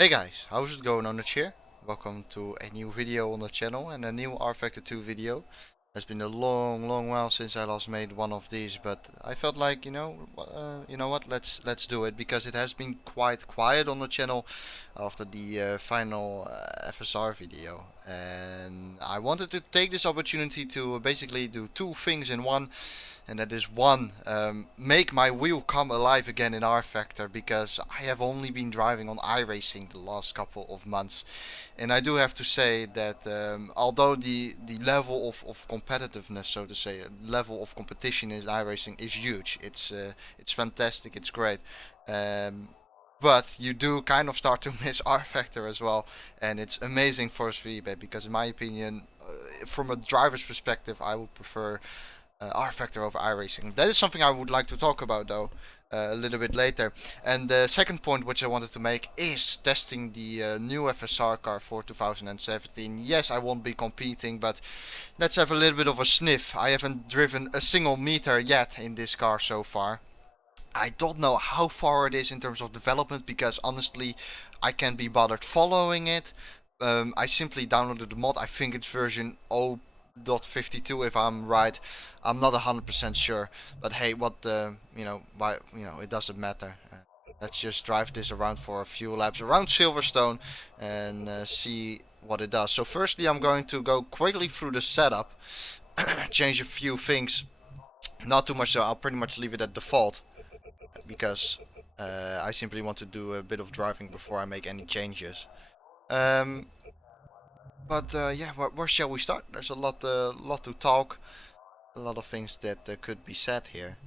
Hey guys, how's it going on the chair? Welcome to a new video on the channel and a new R Factor 2 video. It's been a long while since I last made one of these, but I felt like, you know what, let's do it because it has been quite quiet on the channel after the final FSR video. And I wanted to take this opportunity to basically do two things in one. And that is one, make my wheel come alive again in R Factor, because I have only been driving on iRacing the last couple of months. And I do have to say that although the level of competitiveness, so to say, level of competition in iRacing is huge. It's fantastic, it's great. But you do kind of start to miss R Factor as well, and it's amazing force feedback because, in my opinion, from a driver's perspective, I would prefer R Factor over iRacing. That is something I would like to talk about though a little bit later. And the second point which I wanted to make is testing the new FSR car for 2017. Yes, I won't be competing, but let's have a little bit of a sniff. I haven't driven a single meter yet in this car so far. I don't know how far it is in terms of development because honestly I can't be bothered following it. I simply downloaded the mod. I think it's version 0.52 if I'm right. I'm not 100% sure, but hey, it doesn't matter. Let's just drive this around for a few laps around Silverstone and see what it does. So firstly I'm going to go quickly through the setup, change a few things, not too much, so I'll pretty much leave it at default because I simply want to do a bit of driving before I make any changes. Yeah, where shall we start? There's a lot to talk, a lot of things that could be said here.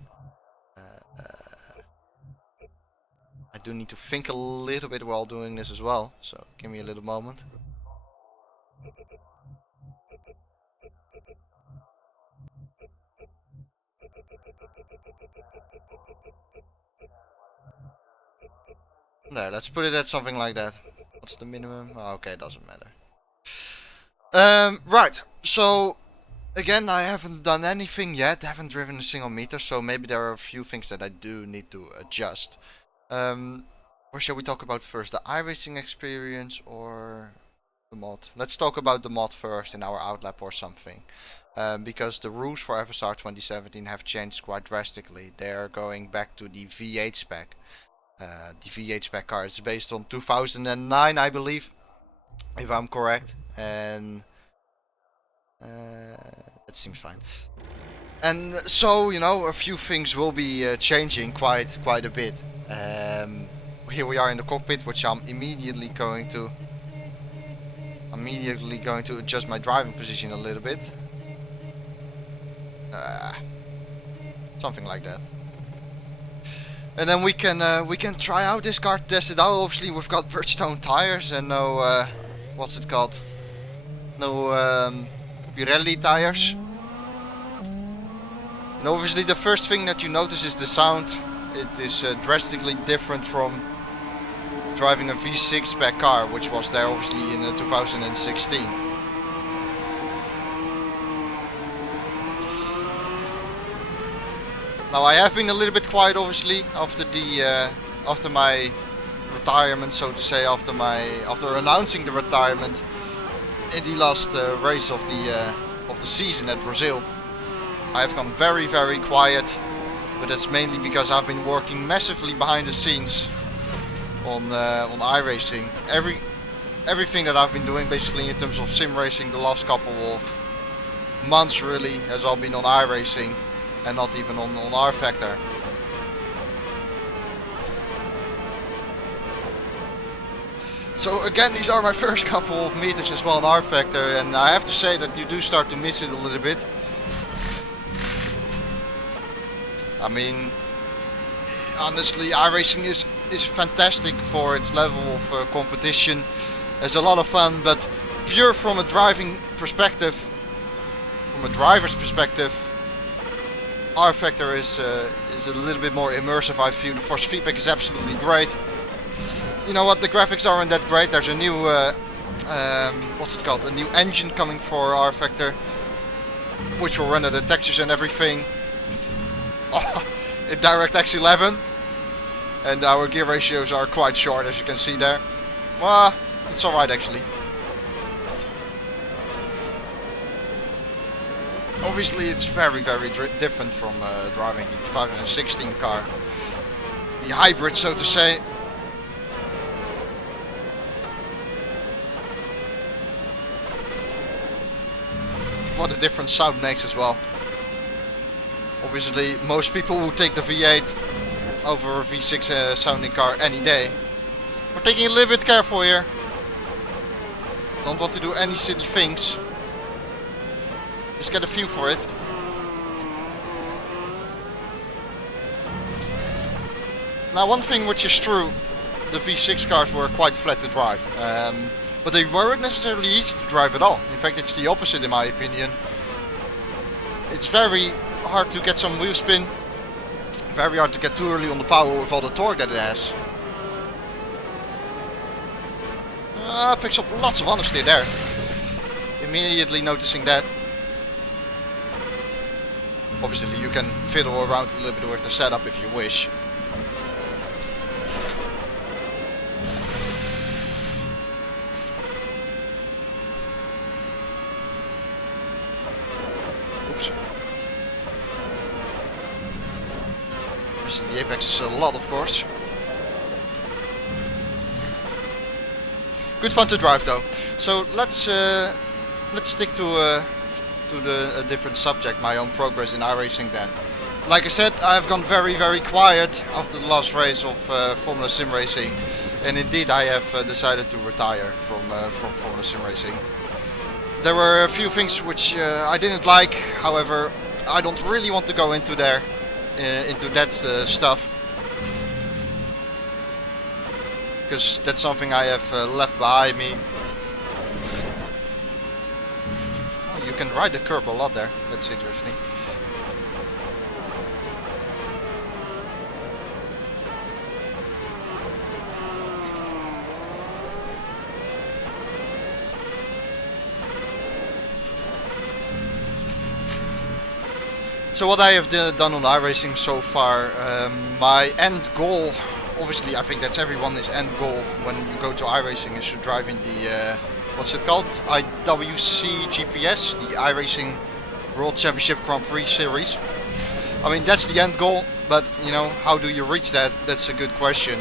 I do need to think a little bit while doing this as well, so give me a little moment. There, let's put it at something like that. What's the minimum? Oh, okay, doesn't matter. Right, so again, I haven't done anything yet, haven't driven a single meter, so maybe there are a few things that I do need to adjust. Or shall we talk about first the iRacing experience or the mod? Let's talk about the mod first in our outlap or something. Because the rules for FSR 2017 have changed quite drastically. They're going back to the V8 spec. The V8 spec car is based on 2009, I believe, if I'm correct, and that seems fine. And so, you know, a few things will be changing quite a bit. Here we are in the cockpit, which I'm immediately going to adjust my driving position a little bit. Something like that. And then we can try out this car, test it out. Obviously, we've got Bridgestone tires and no what's it called? No Pirelli tires. And obviously, the first thing that you notice is the sound. It is drastically different from driving a V6 spec car, which was there obviously in 2016. Now I have been a little bit quiet, obviously, after my retirement, so to say, after announcing the retirement in the last race of the season at Brazil. I have gone very quiet, but that's mainly because I've been working massively behind the scenes on iRacing. Everything that I've been doing, basically in terms of sim racing, the last couple of months really has all been on iRacing. And not even on R Factor. So again, these are my first couple of meters as well on R Factor, and I have to say that you do start to miss it a little bit. I mean, honestly, iRacing is fantastic for its level of competition. It's a lot of fun, but pure from a driving perspective, from a driver's perspective, R Factor is a little bit more immersive. I feel the force feedback is absolutely great. You know what, the graphics aren't that great. There's a new, what's it called, a new engine coming for R Factor, which will render the textures and everything in DirectX 11. And our gear ratios are quite short, as you can see there. Well, it's alright actually. Obviously it's very different from driving the 2016 car. The hybrid, so to say. What a different sound makes as well. Obviously most people will take the V8 over a V6 sounding car any day. We're taking a little bit careful here. Don't want to do any silly things. Just get a feel for it. Now one thing which is true, the V6 cars were quite flat to drive. But they weren't necessarily easy to drive at all. In fact, it's the opposite in my opinion. It's very hard to get some wheel spin. Very hard to get too early on the power with all the torque that it has. Picks up lots of honesty there. Immediately noticing that. Obviously you can fiddle around a little bit with the setup if you wish. Oops. Missing the apex is a lot, of course. Good fun to drive though. So let's stick to a different subject, my own progress in iRacing then. Like I said, I've gone very quiet after the last race of Formula SimRacing, and indeed I have decided to retire from Formula SimRacing. There were a few things which I didn't like, however I don't really want to go into that stuff, because that's something I have left behind me. Oh, you can ride the curb a lot there, that's interesting. So what I have done on iRacing so far, my end goal, obviously I think that's everyone's end goal when you go to iRacing, is to drive in the, what's it called, IWC GPS, the iRacing World Championship Grand Prix Series. I mean, that's the end goal, but you know, how do you reach that? That's a good question.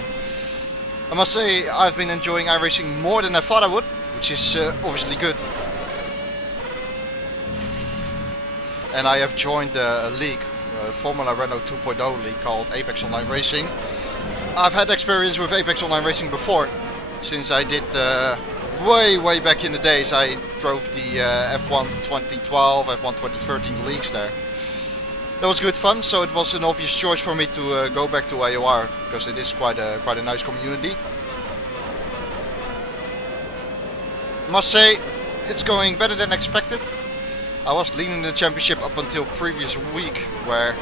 I must say I've been enjoying iRacing more than I thought I would, which is obviously good. And I have joined a league, Formula Renault 2.0 league called Apex Online Racing. I've had experience with Apex Online Racing before, since I did way back in the days. I drove the F1 2012, F1 2013 leagues there. That was good fun, so it was an obvious choice for me to go back to AOR, because it is quite a nice community. I must say, it's going better than expected. I was leading the championship up until previous week, where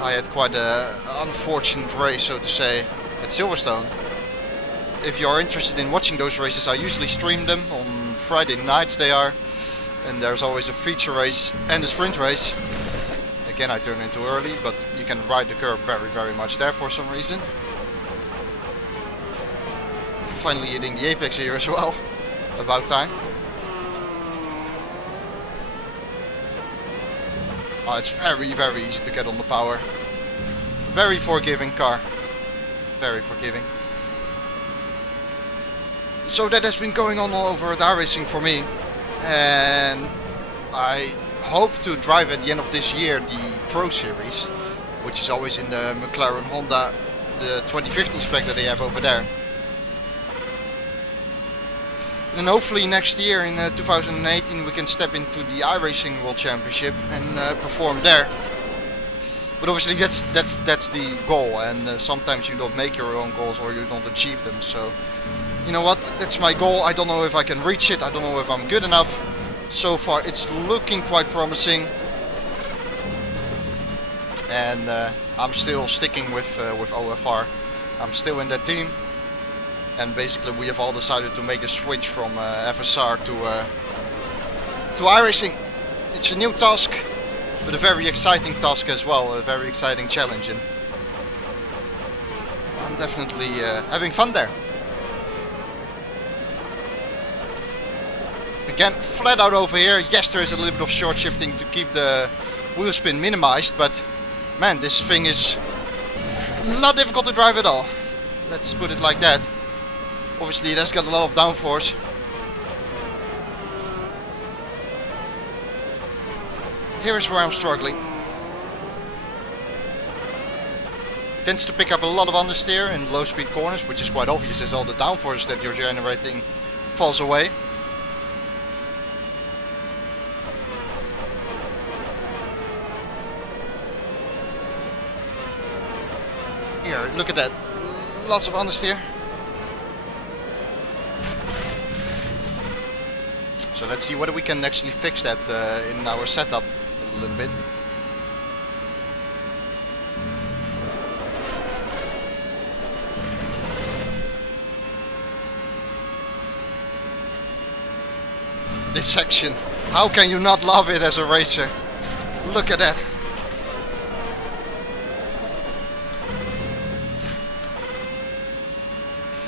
I had quite an unfortunate race, so to say, at Silverstone. If you are interested in watching those races, I usually stream them on Friday nights they are, and there's always a feature race and a sprint race. Again, I turn in too early, but you can ride the curb very much there for some reason. Finally hitting the apex here as well, about time. Oh, it's very easy to get on the power. Very forgiving car. Very forgiving. So that has been going on all over at iRacing for me. And I hope to drive at the end of this year the Pro Series, which is always in the McLaren Honda, the 2015 spec that they have over there. And hopefully next year in 2018 we can step into the iRacing World Championship and perform there. But obviously that's the goal, and sometimes you don't make your own goals or you don't achieve them. So you know what, that's my goal. I don't know if I can reach it, I don't know if I'm good enough. So far it's looking quite promising, and I'm still sticking with OFR. I'm still in that team. And basically we have all decided to make a switch from FSR to iRacing. It's a new task, but a very exciting task as well, a very exciting challenge, and I'm definitely having fun there. again, flat out over here. Yes, there is a little bit of short shifting to keep the wheel spin minimized, but man, this thing is not difficult to drive at all. Let's put it like that. Obviously, it has got a lot of downforce. Here is where I'm struggling. Tends to pick up a lot of understeer in low speed corners, which is quite obvious as all the downforce that you're generating falls away. Here, look at that. Lots of understeer. So let's see whether we can actually fix that in our setup a little bit. This section, how can you not love it as a racer? Look at that.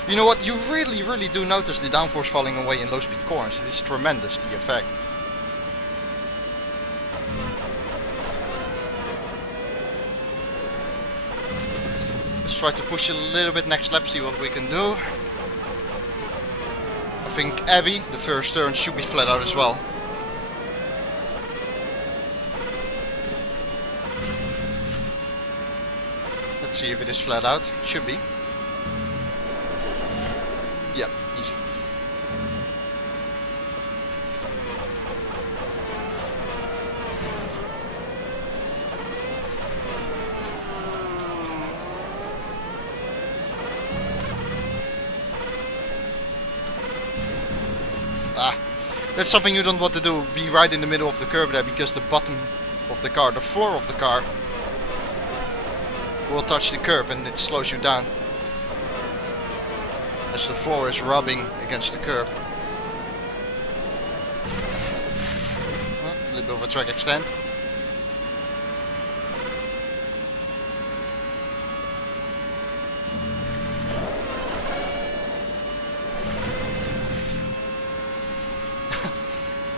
You know what, you really do notice the downforce falling away in low speed corners. It is tremendous, the effect. Let's try to push a little bit next lap, see what we can do. I think Abbey, the first turn, should be flat out as well. Let's see if it is flat out. It should be. Yep, easy. That's something you don't want to do, be right in the middle of the curb there, because the bottom of the car, the floor of the car, will touch the curb and it slows you down. As the floor is rubbing against the curb. A little bit of a track extend.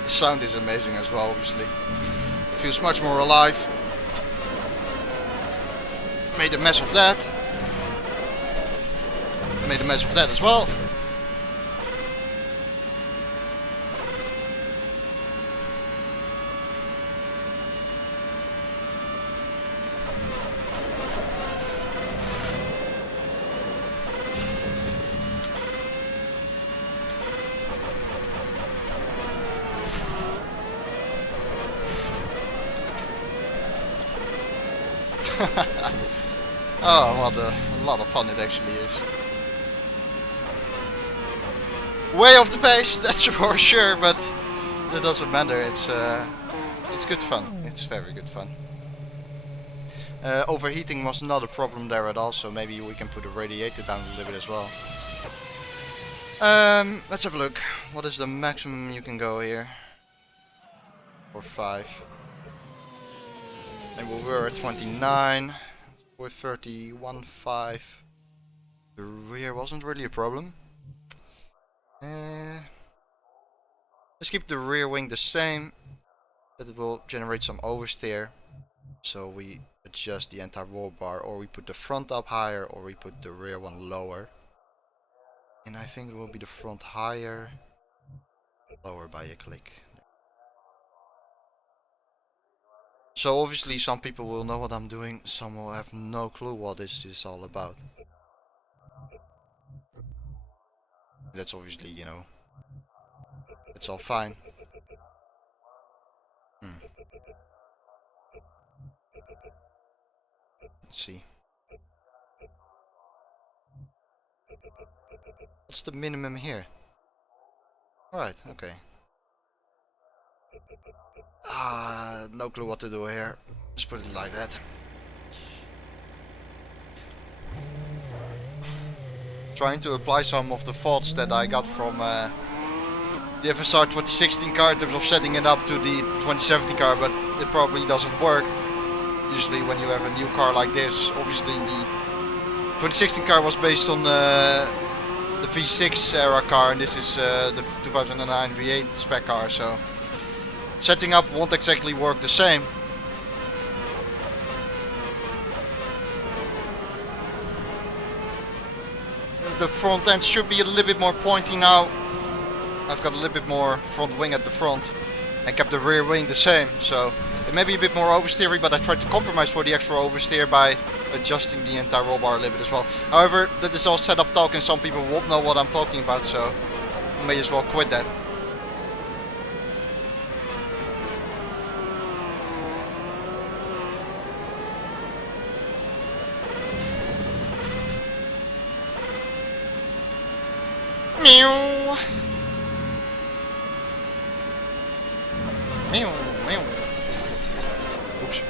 The sound is amazing as well, obviously. It feels much more alive. Made a mess of that. Made a mess of that as well. Oh, what a lot of fun it actually is. Way off the pace, that's for sure, but that doesn't matter. It's good fun. It's very good fun. Overheating was not a problem there at all, so maybe we can put the radiator down a little bit as well. Let's have a look. What is the maximum you can go here? Or 5. And we were at 29. We're 31.5. The rear wasn't really a problem. Let's keep the rear wing the same. That will generate some oversteer. So we adjust the anti-roll bar, or we put the front up higher, or we put the rear one lower. And I think it will be the front higher, lower by a click. So obviously some people will know what I'm doing, some will have no clue what this is all about. That's obviously, you know, it's all fine. Let's see. What's the minimum here? Right, okay. No clue what to do here. Just put it like that. Trying to apply some of the thoughts that I got from the FSR 2016 car in terms of setting it up to the 2017 car, but it probably doesn't work. Usually when you have a new car like this, obviously the 2016 car was based on the the V6 era car, and this is the 2009 V8 spec car, so setting up won't exactly work the same. The front end should be a little bit more pointy now. I've got a little bit more front wing at the front and kept the rear wing the same, so it may be a bit more oversteery, but I tried to compromise for the extra oversteer by adjusting the entire roll bar a little bit as well. However, that is all setup talk and some people won't know what I'm talking about, so may as well quit that. Meow. Meow, meow. Oops.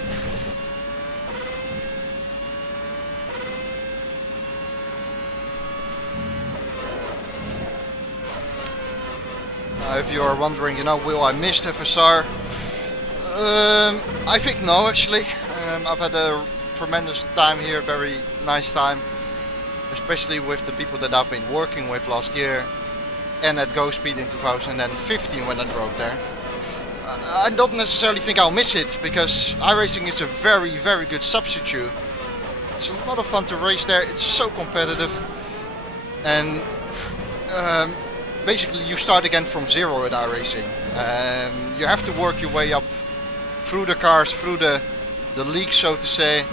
If you are wondering, will I miss FSR? I think no, actually. I've had a tremendous time here, very nice time. Especially with the people that I've been working with last year. And at GoSpeed in 2015 when I drove there. I don't necessarily think I'll miss it, because iRacing is a very, very good substitute. It's a lot of fun to race there, it's so competitive. And basically you start again from zero at iRacing. You have to work your way up through the cars, through the league, so to say,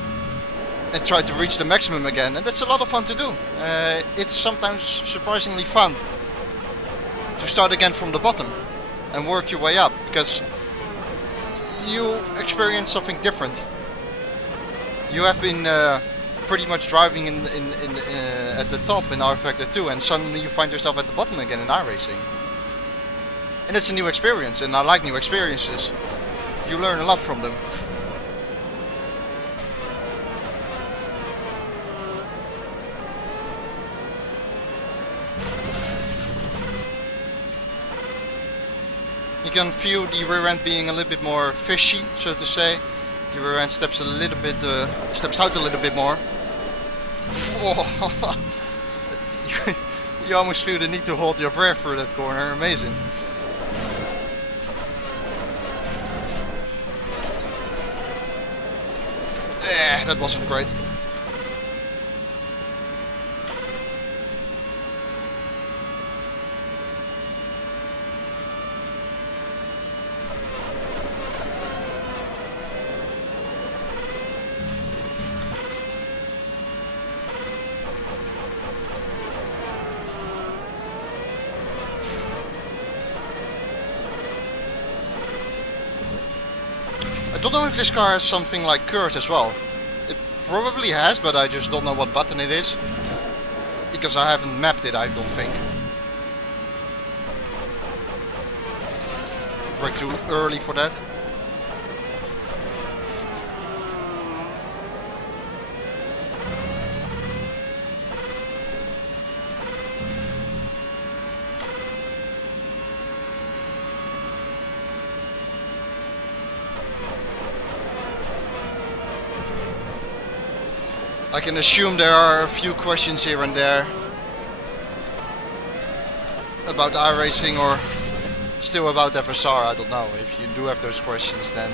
and try to reach the maximum again, and that's a lot of fun to do. It's sometimes surprisingly fun to start again from the bottom and work your way up, because you experience something different. You have been pretty much driving at the top in R Factor 2, and suddenly you find yourself at the bottom again in iRacing. And it's a new experience, and I like new experiences. You learn a lot from them. You can feel the rear end being a little bit more fishy, so to say. The rear end steps out a little bit more. You almost feel the need to hold your breath through that corner. Amazing. That wasn't great. I don't know if this car has something like curves as well. It probably has, but I just don't know what button it is. Because I haven't mapped it, I don't think. We're too early for that. I can assume there are a few questions here and there about iRacing, or still about FSR, I don't know. If you do have those questions, then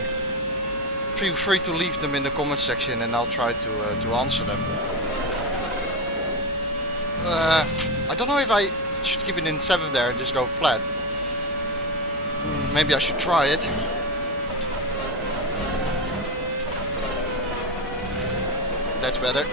feel free to leave them in the comment section and I'll try to answer them. I don't know if I should keep it in 7th there and just go flat. Maybe I should try it. That's better.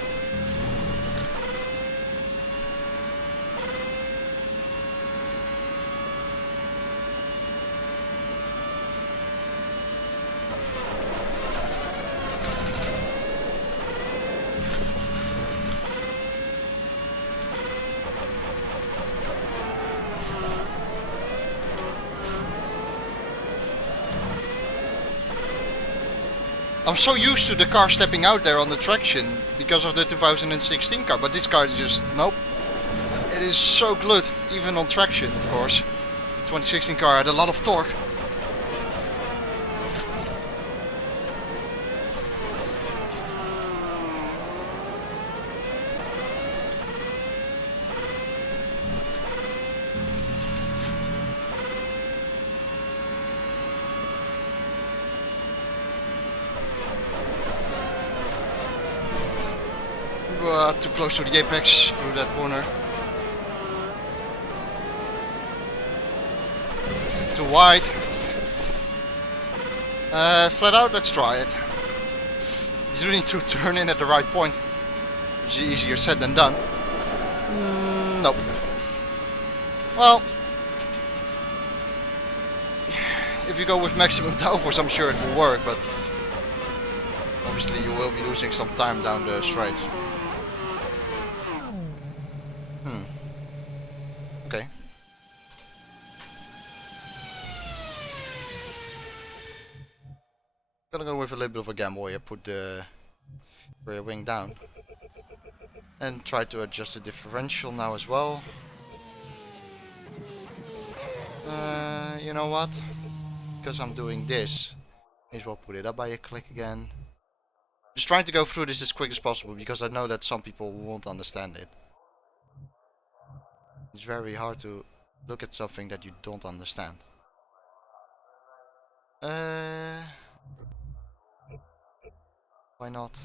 I'm so used to the car stepping out there on the traction because of the 2016 car, but this car just, nope. It is so good, even on traction, of course. The 2016 car had a lot of torque. close to the apex through that corner. Too wide. Flat out, let's try it. You do need to turn in at the right point, which is easier said than done. Nope. Well, if you go with maximum downforce, I'm sure it will work, but obviously you will be losing some time down the straight. Okay. Gonna go with a little bit of a gamble here, put the rear wing down. And try to adjust the differential now as well. You know what? Because I'm doing this, may as well put it up by a click again. Just trying to go through this as quick as possible because I know that some people won't understand it. It's very hard to look at something that you don't understand. Why not?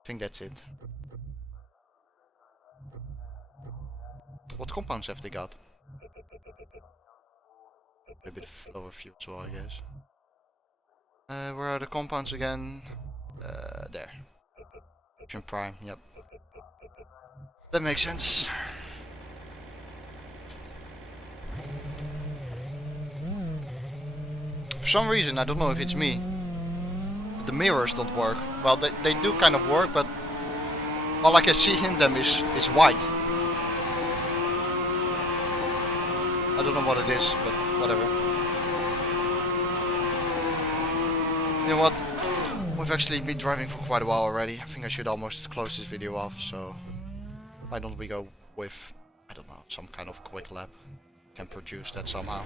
I think that's it. What compounds have they got? A bit of lower fuel as well, I guess. Where are the compounds again? There. Option Prime, yep. That makes sense. For some reason, I don't know if it's me, the mirrors don't work. Well, they do kind of work, but all I can see in them is white. I don't know what it is, but whatever. You know what? We've actually been driving for quite a while already. I think I should almost close this video off, so why don't we go with, I don't know, some kind of quick lap. Can produce that somehow.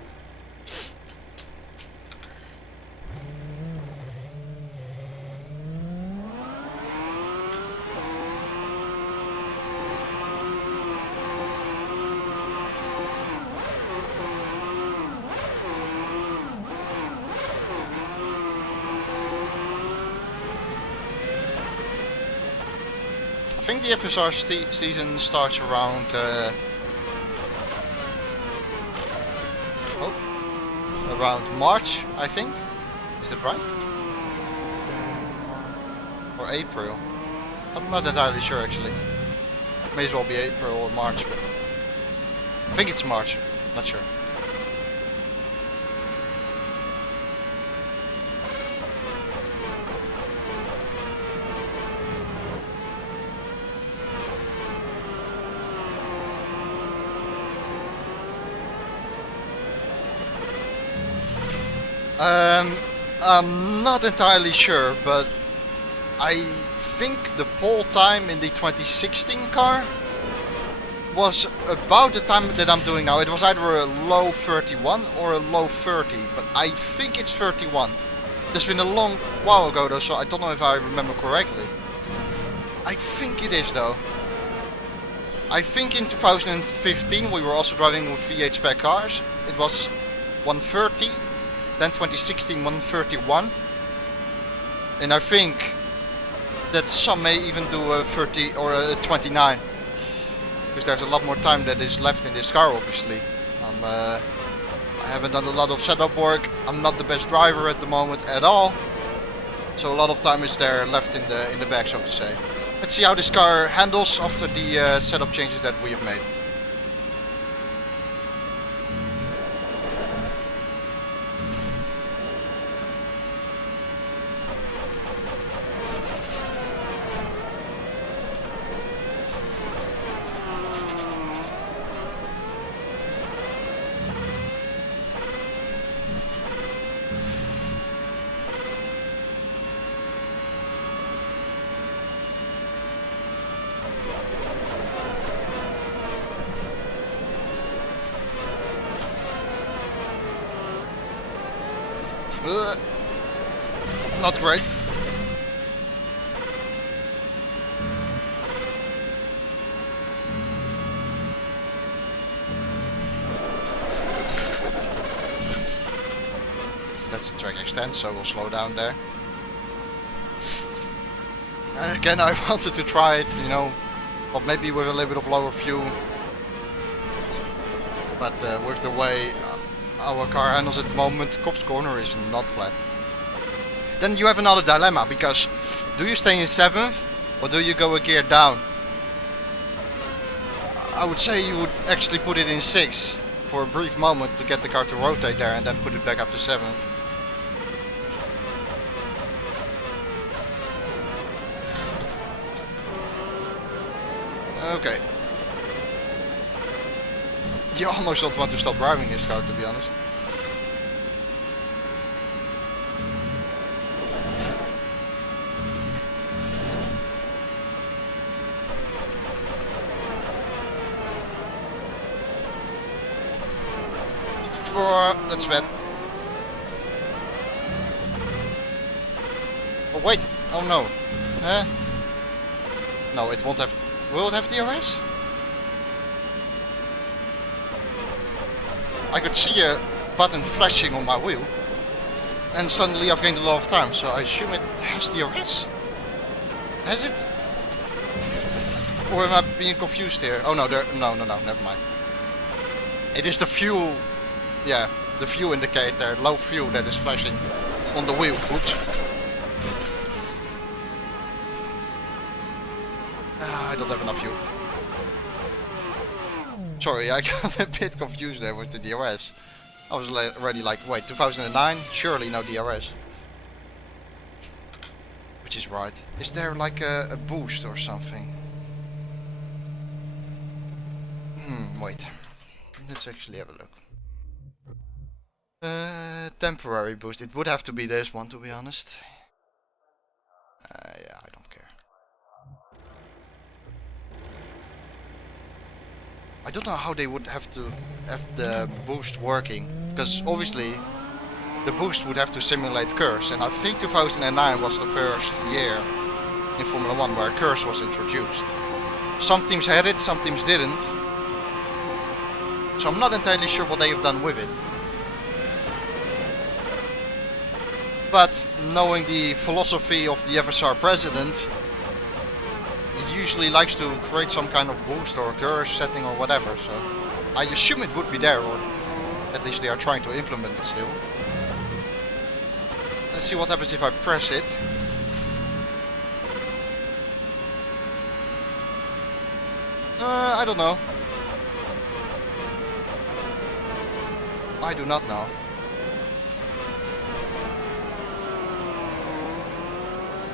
I think the FSR season starts around around March, I think. Is that right? Or April? I'm not entirely sure actually. May as well be April or March, but I think it's March. Not sure. I'm not entirely sure, but I think the pole time in the 2016 car was about the time that I'm doing now. It was either a low 31 or a low 30, but I think it's 31. It's been a long while ago though, so I don't know if I remember correctly. I think it is though. I think in 2015 we were also driving with V8 spec cars. It was 130. Then 2016 131, and I think that some may even do a 30 or a 29, because there's a lot more time that is left in this car. Obviously, I haven't done a lot of setup work. I'm not the best driver at the moment at all, so a lot of time is there left in the bag, so to say. Let's see how this car handles after the setup changes that we have made. Not great. sense, so we'll slow down there. Again, I wanted to try it, you know, but maybe with a little bit of lower fuel. But with the way our car handles at the moment, Cops Corner is not flat. Then you have another dilemma, because do you stay in 7th or do you go a gear down? I would say you would actually put it in 6th for a brief moment to get the car to rotate there and then put it back up to 7th. Okay. You almost don't want to stop driving this car, to be honest. Oh, that's bad. Oh wait, oh no. No, it won't have... Will it have DRS? I could see a button flashing on my wheel. And suddenly I've gained a lot of time, so I assume it has DRS? Has it? Or am I being confused here? Oh no, no, never mind. It is the fuel... Yeah, the fuel indicator, low fuel, that is flashing on the wheel. Oops. I don't have enough fuel. Sorry, I got a bit confused there with the DRS. I was already like, wait, 2009? Surely no DRS. Which is right. Is there like a boost or something? Wait. Let's actually have a look. Temporary boost. It would have to be this one, to be honest. Yeah, I don't care. I don't know how they would have to have the boost working, because obviously the boost would have to simulate curves, and I think 2009 was the first year in Formula 1 where curves was introduced. Some teams had it, some teams didn't. So I'm not entirely sure what they have done with it. But knowing the philosophy of the FSR president, he usually likes to create some kind of boost or curve setting or whatever, so I assume it would be there, or at least they are trying to implement it still. Let's see what happens if I press it. I don't know. I do not know.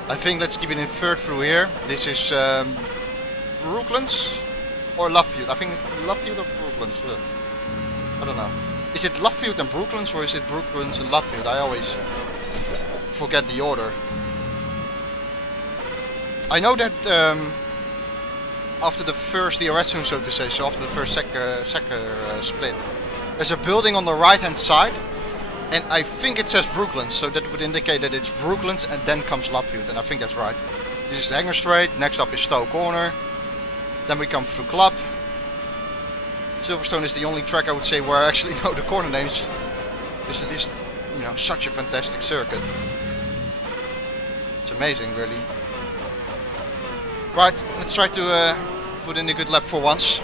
I think let's keep it in third through here. This is Brooklands or Lovefield. I think Lovefield or Brooklands. I don't know. Is it Lovefield and Brooklands, or is it Brooklands and Lovefield? I always forget the order. I know that after the first DRS zone, so to say, so after the first sector split, there's a building on the right hand side, and I think it says Brooklands, so that would indicate that it's Brooklands and then comes Lovefield, and I think that's right. This is Hanger Straight, next up is Stowe Corner, then we come through Club. Silverstone is the only track I would say where I actually know the corner names, because it is, you know, such a fantastic circuit. It's amazing, really. Right, let's try to put in a good lap for once.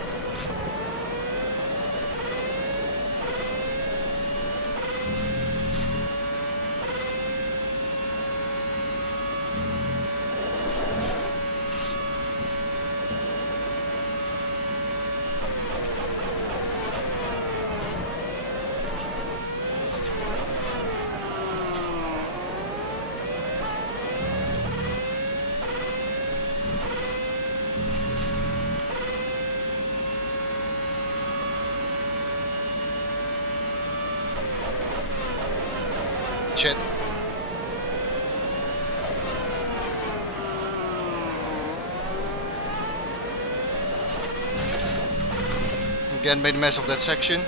Shit. Again, made a mess of that section.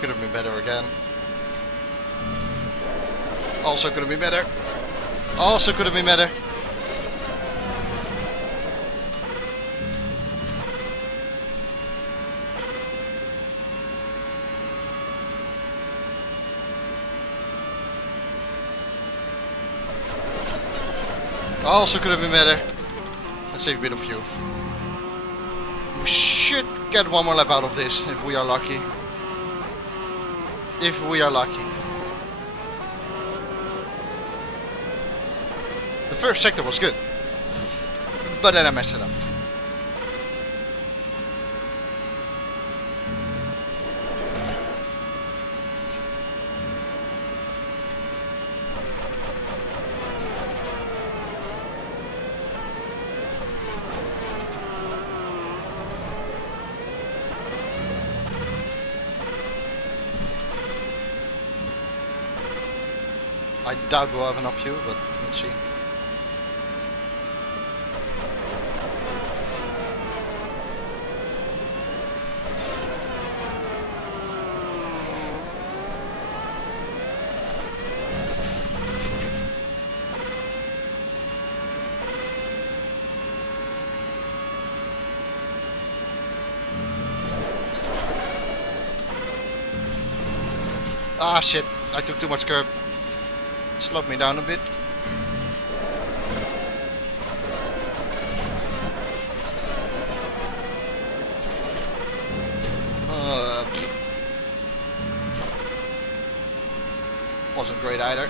Could have been better again. Also could have been better. Also could have been better. Also could have been better. Let's save a bit of fuel. We should get one more lap out of this if we are lucky. If we are lucky. The first sector was good, but then I messed it up. I doubt we'll have enough fuel, but let's see. Ah shit, I took too much curb. Slowed me down a bit. Wasn't great either.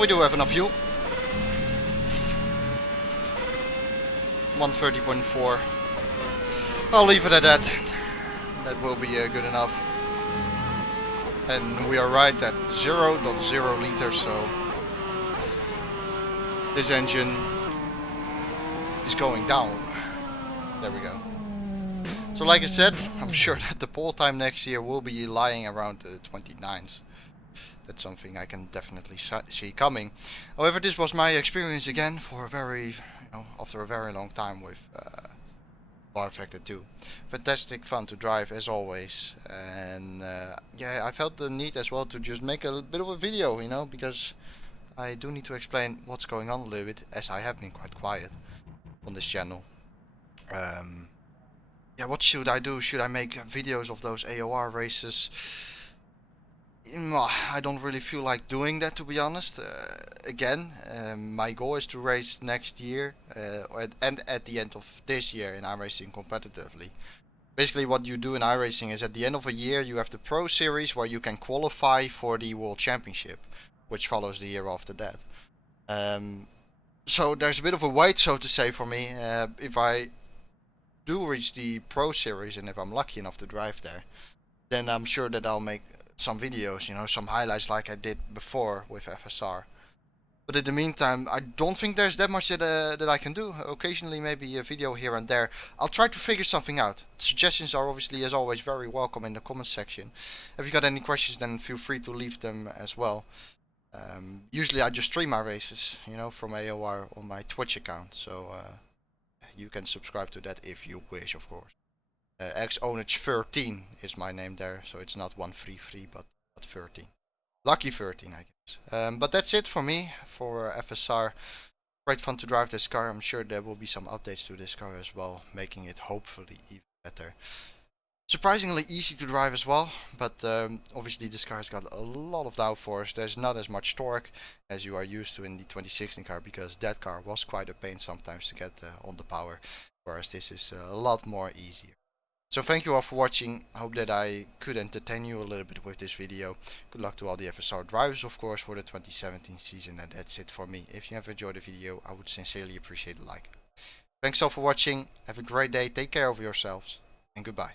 We do have enough fuel. 130.4. I'll leave it at that. That will be good enough. And we are right at 0.0 liters, so this engine is going down. There we go. So like I said, I'm sure that the pole time next year will be lying around the 29s. That's something I can definitely see coming. However, this was my experience again for a very, after a very long time with Factor 2. Fantastic fun to drive as always, and yeah, I felt the need as well to just make a bit of a video, because I do need to explain what's going on a little bit, as I have been quite quiet on this channel. Yeah, what should I do? Should I make videos of those AOR races? I don't really feel like doing that, to be honest. Again, my goal is to race next year and at the end of this year in iRacing competitively. Basically what you do in iRacing is at the end of a year you have the Pro Series where you can qualify for the World Championship, which follows the year after that. So there's a bit of a wait, so to say, for me. If I do reach the Pro Series and if I'm lucky enough to drive there, then I'm sure that I'll make some videos, some highlights like I did before with FSR. But in the meantime, I don't think there's that much that I can do. Occasionally maybe a video here and there. I'll try to figure something out. Suggestions are obviously, as always, very welcome in the comment section. If you got any questions, then feel free to leave them as well. Usually I just stream my races, from AOR on my Twitch account. So you can subscribe to that if you wish, of course. XOwnage13 is my name there, so it's not 133 but 13. Lucky 13, I guess. But that's it for me, for FSR. Great fun to drive this car. I'm sure there will be some updates to this car as well, making it hopefully even better. Surprisingly easy to drive as well, but obviously this car has got a lot of downforce. There's not as much torque as you are used to in the 2016 car, because that car was quite a pain sometimes to get on the power, whereas this is a lot more easier. So thank you all for watching. I hope that I could entertain you a little bit with this video. Good luck to all the FSR drivers, of course, for the 2017 season, and that's it for me. If you have enjoyed the video, I would sincerely appreciate a like. Thanks all for watching. Have a great day. Take care of yourselves, and goodbye.